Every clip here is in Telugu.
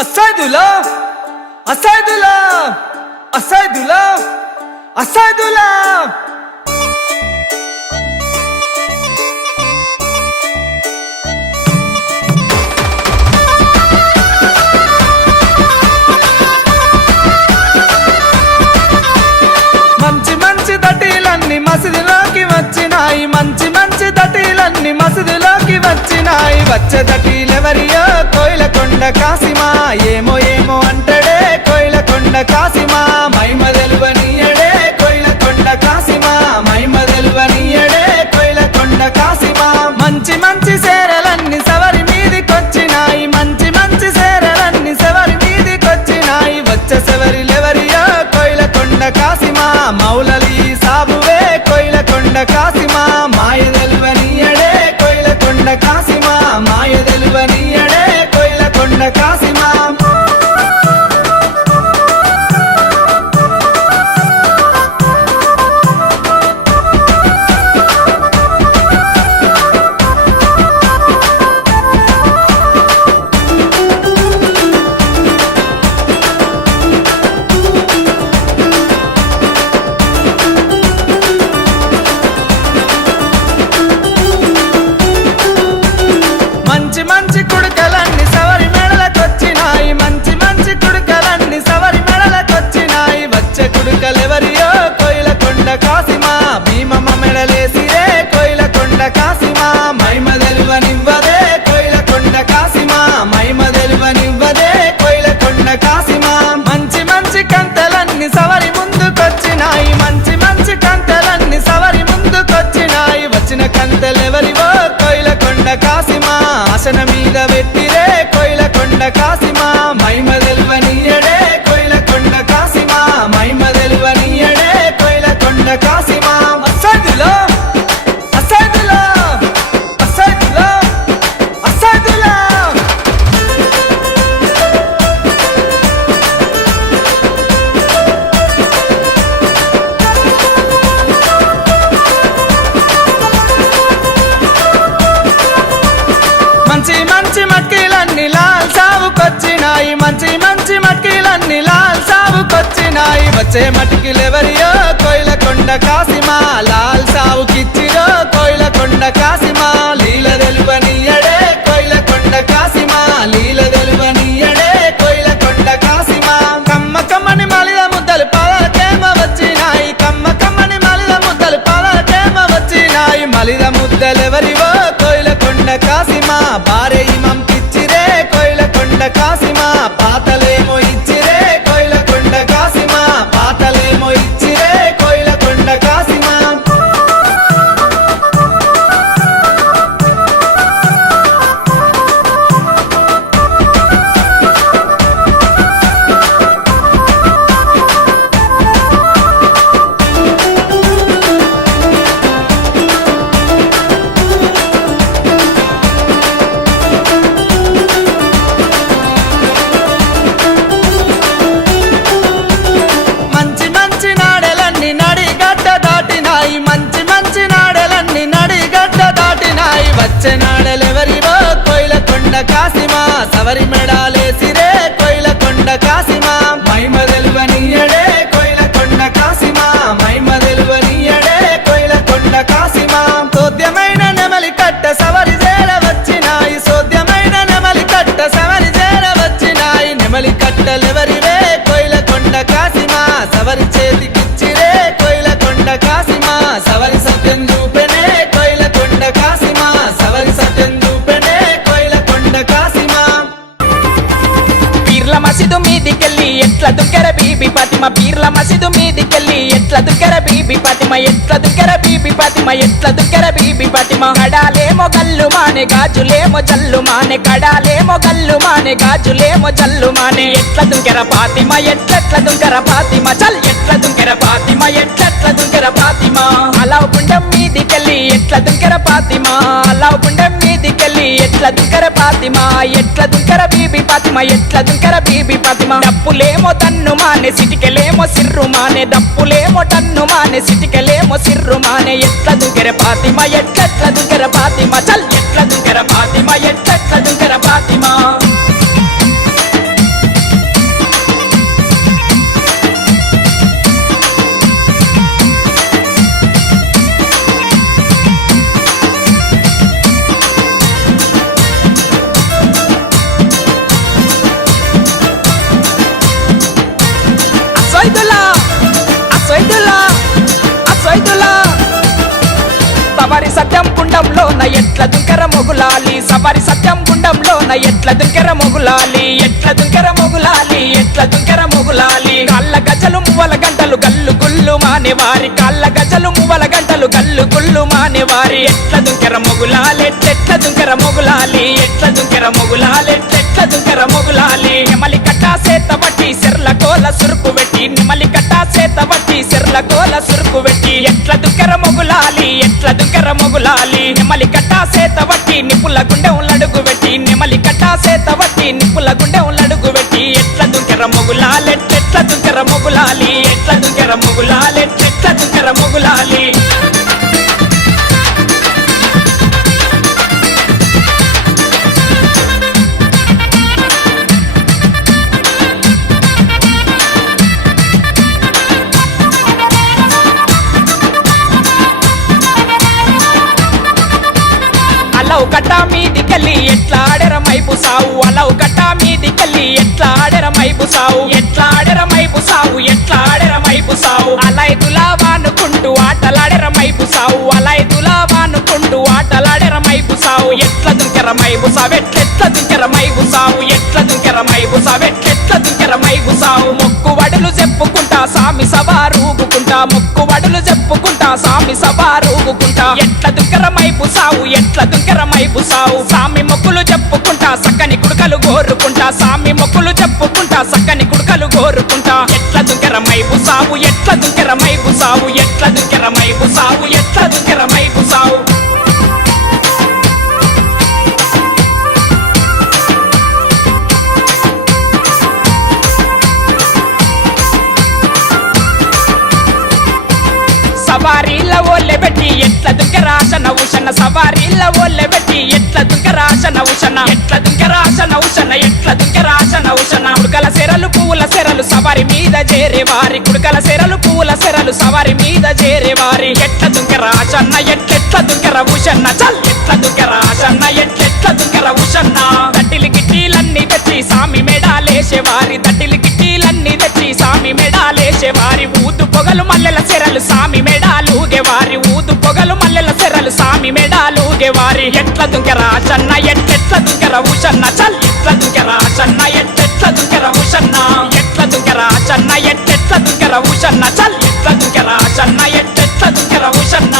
Asaydullah, Asaydullah, Asaydullah, Asaydullah. మంచి మంచి దటీలన్నీ మసీదులోకి వచ్చినాయి, మంచి మంచి దటీలన్నీ మసీదులోకి వచ్చినాయి. వచ్చే దటీలెవరియో కోయిలకొండ కాసిమా, ఏమో ఏమో అంటడే కోయిలకొండ కాసిమా. మైమ తెలువనీయడే కోయిలకొండ కాసిమా, మైమ తెలువనీయడే కోయిలకొండ కాసిమా. మంచి మంచి సేరలన్నీ సవరి మీదికొచ్చినాయి, మంచి మంచి సేరలన్నీ సవరి మీదికొచ్చినాయి. వచ్చే సవరిలెవరియో కోయిలకొండ కాసిమా, మౌలలి సాబువే కోయిలకొండ కాసిమా. మాయ తెలువనీయడే కోయిలకొండ కాసిమా, మాయ తెలువనీయడే కోయిలకొండ కాసిమా. మంచి మంచి కుడుకలన్నీ సవరి మెడలకొచ్చినాయి, మంచి మంచి కుడుకలన్నీ సవరి మెడలకొచ్చినాయి. వచ్చే కుడుకలెవరియో కోయిలకొండ కాసిమా, భీమమ్మ మెడలేసిరే కోయిలకొండ కాసిమా. మైమ తెలువనివ్వదే కోయిలకొండ కాసిమా, మైమ తెలువనివ్వదే కోయిలకొండ కాసిమా. మంచి మంచి కంతలన్నీ సవరి ముందుకొచ్చినాయి, మంచి మంచి కంతలన్నీ సవరి ముందుకొచ్చినాయి. వచ్చిన కంతలెవరివో కోయిలకొండ కాసిమా, ఆసన మీద పెట్టిరే కోయిలకొండ కాసిమా. మైమ తెలువనీయడే కోయిలకొండ కాసిమా, మైమ తెలువనీయడే కోయిలకొండ కాసిమా. అసైదుల్లాహ్, అసైదుల్లాహ్, అసైదుల్లాహ్, అసైదుల్లాహ్. మంచి మంచి మట్కీలన్నీ లాల్ సావుకొచ్చినాయి, మంచి మంచి మట్కీలన్నీ లాల్ సావుకొచ్చినాయి. వచ్చే మట్కీలెవరియో కోయిలకొండ కాసిమా, లాల్ సావుకిచ్చిరో కోయిలకొండ కాసిమా. లీల తెలువనీయడే కోయిలకొండ కాసిమా, లీల తెలువనీయడే కోయిలకొండ కాసిమా. కమ్మ కమ్మని మలిద ముద్దలు పాలకేమ వచ్చినాయి, కమ్మ కమ్మని మలిద ముద్దలు పాలకేమ వచ్చినాయి. మలిద ముద్దలెవరివో కోయిలకొండ కాసిమా, బారే ఇమాం కిచ్చిరే కోయిలకొండ కాసిమా. పాతలేమో ఇచ్చిరే కోయిలకొండ కాసిమా, పాతలేమో ఇచ్చిరే కోయిలకొండ కాసిమా. మంచి మంచి నాడెలన్నీ నడిగడ్డ దాటినాయి, మంచి మంచి నాడెలన్నీ నడిగడ్డ దాటినాయి. వచ్చే నాడెలెవరివో కోయిలకొండ కాసిమా, సవరి మెడాలేసిరే కోయిలకొండ కాసిమా. మైమ తెలువనీయడే కోయిలకొండ కాసిమా, మైమ తెలువనీయడే కోయిలకొండ కాసిమా. సోద్యమైన నెమలి కట్ట సవరి చేర వచ్చినాయి, సోద్యమైన నెమలి కట్ట సవరి చేర వచ్చినాయి. నెమలి కట్టలెవరివే కోయిలకొండ కాసిమా, సవరి చేతికిచ్చిరే కోయిలకొండ కాసిమా. సవరి సత్యం చూపెనే కోయిలకొండ కాసిమా, సవరి సత్యం చూపెనే కోయిలకొండ కాసిమా. పీర్ల మసీదు మీదికెళ్ళి ఎట్ల దుంకెర బీబీ ఫాతిమ, పీర్ల మసీదు మీదికెళ్ళి ఎట్ల దుంకెర బీబీ ఫాతిమ, ఎట్ల దుంకెర బీబీ ఫాతిమ, ఎట్ల దుంకెర బీబీ ఫాతిమ. కడాలేమో గల్లు మానే గాజులేమో జల్లు మానే, కడాలేమో గల్లు మానే గాజులేమో జల్లు మానే. ఎట్ల దుంకెర ఫాతిమ, ఎట్లెట్ల దుంకెర ఫాతిమ, చల్ ఎట్ల దుంకెర ఫాతిమ, ఎట్లెట్ల దుంకెర ఫాతిమ. అలావు గుండం మీదికెళ్ళి ఎట్ల దుంకెర ఫాతిమ, అలావు గుండం మీదికెళ్ళి ఎట్ల దుంకెర ఫాతిమ, ఎట్ల దుంకెర బీబీ ఫాతిమ, ఎట్ల దుంకెర బీబీ ఫాతిమ. డప్పులేమో తన్ను మానే సిటికెలేమో సిర్రు మానే, డప్పులేమో టన్ను మానే సిటికెలేమో సిర్రు మానే. ఎట్ల దుంకెర ఫాతిమ, ఎట్లెట్ల దుంకెర ఫాతిమ, చల్ ఎట్ల దుంకెర ఫాతిమ, ఎట్లెట్ల దుంకెర ఫాతిమ. సత్యం గుండంలోన ఎట్ల దుంకర మొగులాలి సవారి సత్యం గుండంలోన ఎట్ల దుంకర మొగులాలి ఎట్ల దుంకర మొగులాలి ఎట్ల దుంకర మొగులాలి కాళ్ళ గజలు మువ్వల గంటలు గల్లు గుల్లు మానేవారి కాళ్ళ గజలు మువ్వల గంటలు గల్లు గుల్లు మానేవారి ఎట్ల దుంకర మొగులాలి ఎట్ల దుంకర మొగులాలి ఎట్ల దుంకర మొగులాలి ఎట్ల దుంకర మొగులాలి నెమలి కట్టా సేత బట్టి సెర్ల కోల సురుకు పెట్టి నెమలి కట్టా సేత బట్టి సెర్ల కోల సురుకు పెట్టి ఎట్ల దుంకర మొగులాలి ఎట్ల దుంకర మొగులాలి నెమలి కట్టా సేత బట్టి నిపుల గుండె ఉల్లడుగు పెట్టి నెమలి కట్టా సేత బట్టి నిపుల గుండె ఉల్లడుగు పెట్టి ఎట్ల దుంకర మొగులాలి ఎట్ల దుంకర మొగులాలి ఎట్ల దుంకర మొగులాలి ఎట్ల దుంకర మొగులాలి అలవు కట్టా మీదికెళ్ళి ఎట్లా ఆడెర మైపు సావు అలవు కట్టా మీదికెళ్ళి ఎట్లా ఆడెర మైపు సావు ఎట్లా ఆడెర మైపు సావు ఎట్లా ఆడెర మైపు సావు అలైదులా వానుకుంటూ ఆటలాడెర మైపు సావు అలైదులా వానుకుంటూ ఆటలాడెర మైపు సావు ఎట్ల దుంకెర మైపు సావు ఎట్ల దుంకెర మైపు సావు ఎట్ల దుంకెర మైపు సావు ఎట్ల దుంకెర మైపు సావు మొక్కు వడులు చెప్పుకుంటా సామి సవారూగుకుంటా మొక్కు వడులు చెప్పుకుంటా సామి సవారూగుకుంటా ఎట్ల దుంకెర మైపు సావు ఎట్ల దుంకెర మైపు సావు సామి మొక్కులు చెప్పుకుంటా సక్కని కుడుకలు గోరుకుంటా సామి మొక్కులు చెప్పుకుంటా సక్కని కుడుకలు గోరుకుంటా ఎట్ల దుంకెర మైపు సావు ఎట్ల దుంకెర మైపు సావు ఎట్ల దుంకెర మైపు సావు ఎట్ల దుంకెర మైపు సావు సవారీల ఓల్లె పెట్టి ఎట్ల దుంకెర ఆశన ఉషన సవారీల ఓల్లె పెట్టి ఎట్ల దుంకెర ఆశన ఉషన ఎట్ల దుంకెర ఆశన ఉషన ఎట్ల దుంకెర ఆశన ఉషన కుడుకల సెరలు పువ్వుల సెరలు సవారి మీద చేరేవారి కుడుకల సెరలు పువ్వుల సెరలు సవారి మీద చేరేవారి ఎట్ల దుంకెర ఆశన్న ఎట్ల దుంకెర ఉషన్న చల్ ఎట్ల దుంకెర ఆశన్న ఎట్ల దుంకెర ఉషన్న దట్టిలి గిట్టీలన్నీ తెచ్చి సామి మెడాలేసేవారి దట్టిలి గిట్టీలన్నీ తెచ్చి సామి మెడాలేసేవారి ఊదు పొగలు మల్లెల సెరలు సామి మెడాలుగేవారి ఊదు పొగలు మల్లెల సెరలు సామి మెడాలుగేవారి ఎట్ల దుంకెర ఆశన్న ఎట్ల దుంకెర ఉషన్న చల్ ఎట్ల దుంకెర ఆశన్న ఎట్ల దుంకెర ఉషన్న ఎట్ల దుంకెర ఆశన్న ఎట్ల దుంకెర ఉషన్న చల్ ఎట్ల దుంకెర ఆశన్న ఎట్ల దుంకెర ఉషన్న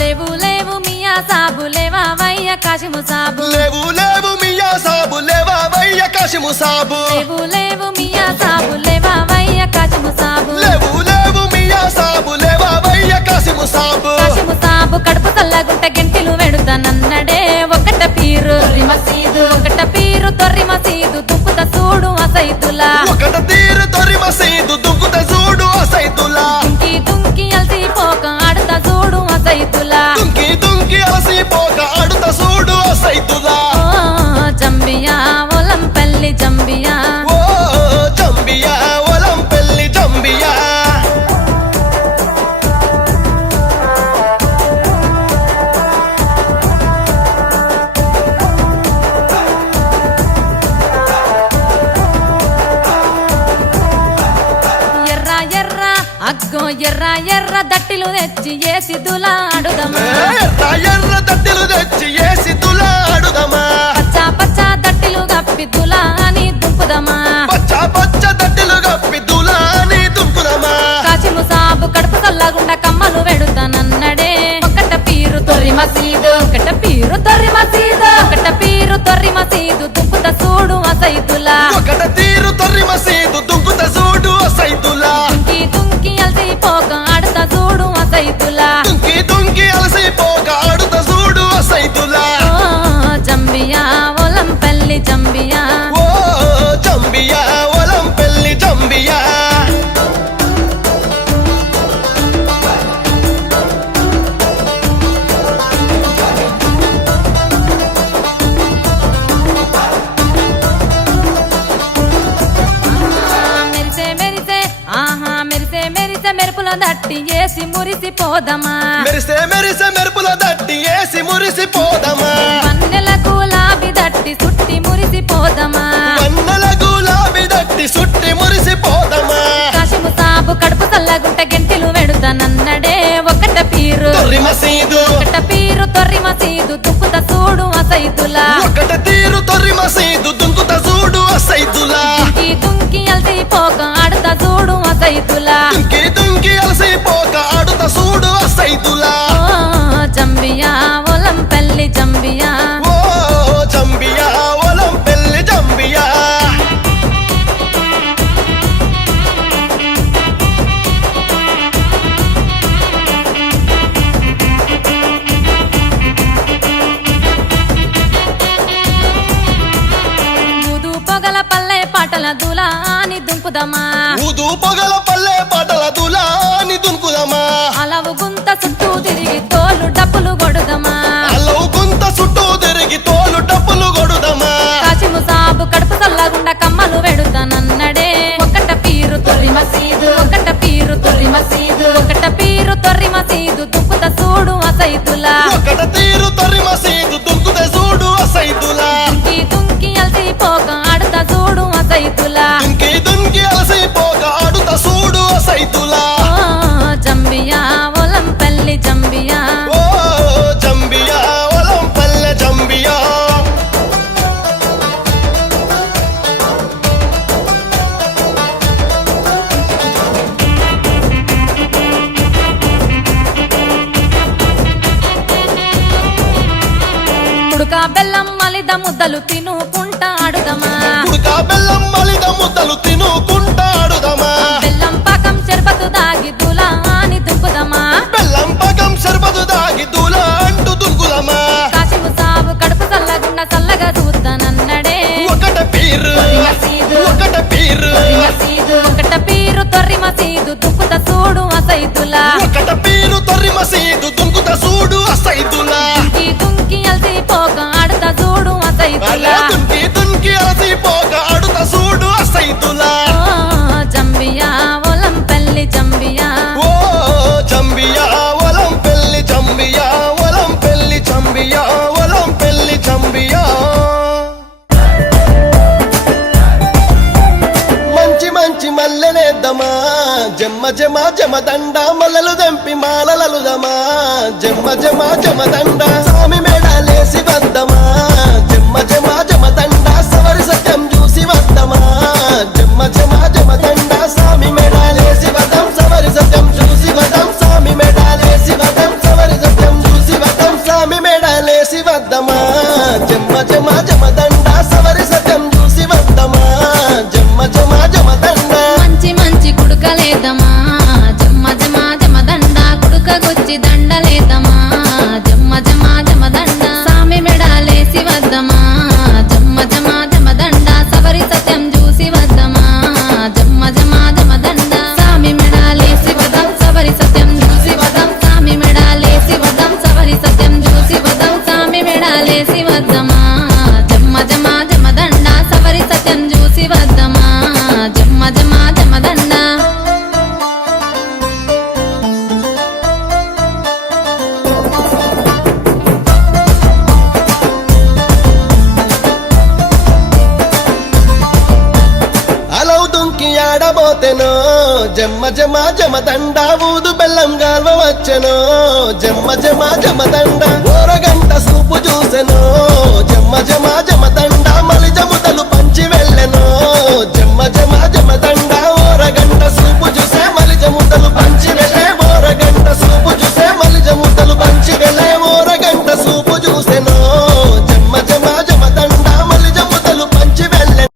లేవు లేవు మియా సాబు లేవా వయ్య కాశిము సాబు లేవు లేవు మియా సాబు లేవా వయ్య కాశిము సాబు లేవు లేవు మియా సాబు లేవా వయ్య కాశిము సాబు లేవు లేవు మియా సాబు లేవా వయ్య కాశిము సాబు కాశిము సాబు కడుపు చల్లగుంట గెంటిలు వెడుతానన్నడే ఒకట పీరు మసీదు ఒకట పీరు తొర్రి మసీదు దుక్కుత చూడు అసైతులా ఒకట తీరు తొరి మసీదు దుక్కుత చూడు అసైతులా దుంకి దుంకి అలసిపోక ఆడుతా చూడు అసైతులా దుంకి దుంకి అలసిపోక ఆడుత చూడు అసైతులా ఓ జంబియా ఒలంపల్లి జంబియా ఓ జంబియా ఒలంపల్లి జంబియా ఎర్ర ఎర్ర అగ్గో ఎర్ర ఎర్ర దట్టిలు తెచ్చి ఏసి దులాడుదమా ఎర్ర ఎర్ర దట్టిలు తెచ్చి ఏసి తులాడుదమా పచ్చ పచ్చ దట్టిలు గప్పి దులా అని దుంపుదమా పచ్చ పచ్చ దట్టిలు గప్పి తులాని దుంకుదమా కాశిము సాబు కడుపు చల్లగుండ కమ్మలు వెడుతానన్నడే ఒకట పీరు తొర్రి మసీదు ఒకట పీరు తొర్రి మసీదు ఒకట పీరు తొర్రి మసీదు దుంపుత చూడు అసైతులా ఒకట తీరు తొర్రి మసీదు దుంకుత చూడు అసైతులా దుంకి దుంకి అలసిపోక ఆడుతా చూడు అసైతులా దుంకి దుంకి అలసిపోక ఆడుత చూడు అసైతులా ఓ జంబియా ఒలంపల్లి జంబియా ఓ జంబియా ఒలంపల్లి జంబియా మెరిసే మెరిసే ఆహా మెరిసే మెరిసే మెరుపుల దట్టి ఏసి మురిసిపోదమా మెరిసే మెరిసే మెరుపుల దట్టి ఏసి మురిసిపోదమా వన్నెల గులాబీ దట్టి సుట్టి మురిసిపోదమా వన్నెల గులాబీ దట్టి సుట్టి మురిసిపోదమా కాశిము సాబు కడుపు చల్లగుంట గెంటిలు వెడుతాన తొర్రి మసీదు దుక్కుత చూడు అసైతులా ఒకట తీరు తొర్రి మసీదు దుంకుత చూడు అసైదులా దుంకి దుంకి అలసిపోక ఆడుతా చూడు అసైతులా దుంకి దుంకి అలసిపోక ఆడుత చూడు అసైదులా ఓ జంబియా ఒలం పెళ్లి జంబియా ఓ జంబియా ఒలం పెళ్లి జంబియా ఊదు పొగల పల్లె పాటల దులా అని దుంకుదమా ఊదు పొగల పల్లె పాటల దులాని దున్కుదమా అలవు గుంత చుట్టూ తిరిగి తోలు డప్పులు కొడుదమా అల్లవు గుంత చుట్టూ తిరిగి తోలు డప్పులు కొడుదమా కాశిము సాబు కడుపు చల్లగుండా కమ్మలు వెడుతానన్నడే ఒకట పీరు తొర్రి మసీదు ఒకట పీరు తొర్రి మసీదు ఒకట పీరు తొర్రి మసీదు దుక్కుత చూడు అసైతులా ఒకట తీరు తొర్రి మసీదు దుంకుత చూడు అసైదులా దుంకి దుంకి అలసిపోక ఆడుతా చూడు అసైతులా దుంకి దుంకి అలసిపోక ఆడుత చూడు అసైదులా ఓ జంబియా ఒలం పెళ్లి జంబియా ఓ జంబియా ఒలం పల్లె జంబియా ఉడుక బెల్లం మలిద ముద్దలు తినుకుంటా ఆడుదమా ఉడక బెల్లం మలిద ముద్దలు తినుకుంటా ఆడుదమా బెల్లం పాకం చెరుపతు దాగి దులా అని దుంకుదమా బెల్లం పగం షర్బతు దాగి దూల అంటూ దుంకుదమా కాశిము సాబు కడుపు చల్లగుండా చల్లగా చూస్తానన్నడే ఒకట పీరు ఒకట పీరు ఒకట పీరు తొర్రి మసీదు దుక్కుత చూడు అసైతులా ఒకట పీరు తొర్రి మసీదు దుంకుత చూడు అసైదులా దుంకి దుంకి అలసిపోక ఆడుతా చూడు అసైతులా దుంకి దుంకి అలసిపోక ఆడుత చూడు అసైదులా ఓ జంబియా ఒలం పెళ్లి జంబియా ఓ జంబియా ఒలం పెళ్లి జంబియా ఒలం పెళ్లి జంబియా ఒలం పెళ్లి జంబియా మంచి మంచి మల్లెలేద్దామా జమ్మ జమ జమ దండ మల్లలు దంపి మాలలలుదమా జమ్మ జమ జమ దండ స్వామి మేడాలేసి వద్దమా జమ్మ జమ జమ దండ సవరి సత్యం చూసి వద్దమా జమ్మ జమ జమ దండ స్వామి మేడాలేసి వదం సవరి సత్యం చూసి వదం స్వామి మేడాలేసి వదం సవరి సత్యం చూసి వదం స్వామి మేడాలేసి వద్దమా జమ్మ జమ జమ దండ సవరి సత్యం చూసి వద్దమా జమ్మ జమ జమ దండ మంచి మంచి కుడుకలేదమా జమ్మ జమ జమ దండ కుడుకగొచ్చి దండలేదమా జమ్మ జమ జమ దండ సామి మెడాలేసి వద్దమా జమ్మ జమ జమ దండ సవరి సత్యం చూసి వద్దమా జమ్మ జమ జమ దండ సామి మెడాలేసి వదం సవరి సత్యం చూసి వదం సామి మెడాలేసి వదం సవరి సత్యం చూసి వదం సామి మెడాలేసి వద్దమా జమ్మ జమ జమ దండ సవరి సత్యం చూసి వద్దమా జమ్మ జమ జమ దండ అలవు దుంకి ఆడబోతెనో జమ్మ జమ జమ దండ ఊదు బెల్లం గాల్వ వచ్చెనో జమ్మ జమ జమ దండ ఓరగంట సూపు చూసెనో జమ్మ జమ జమ దండ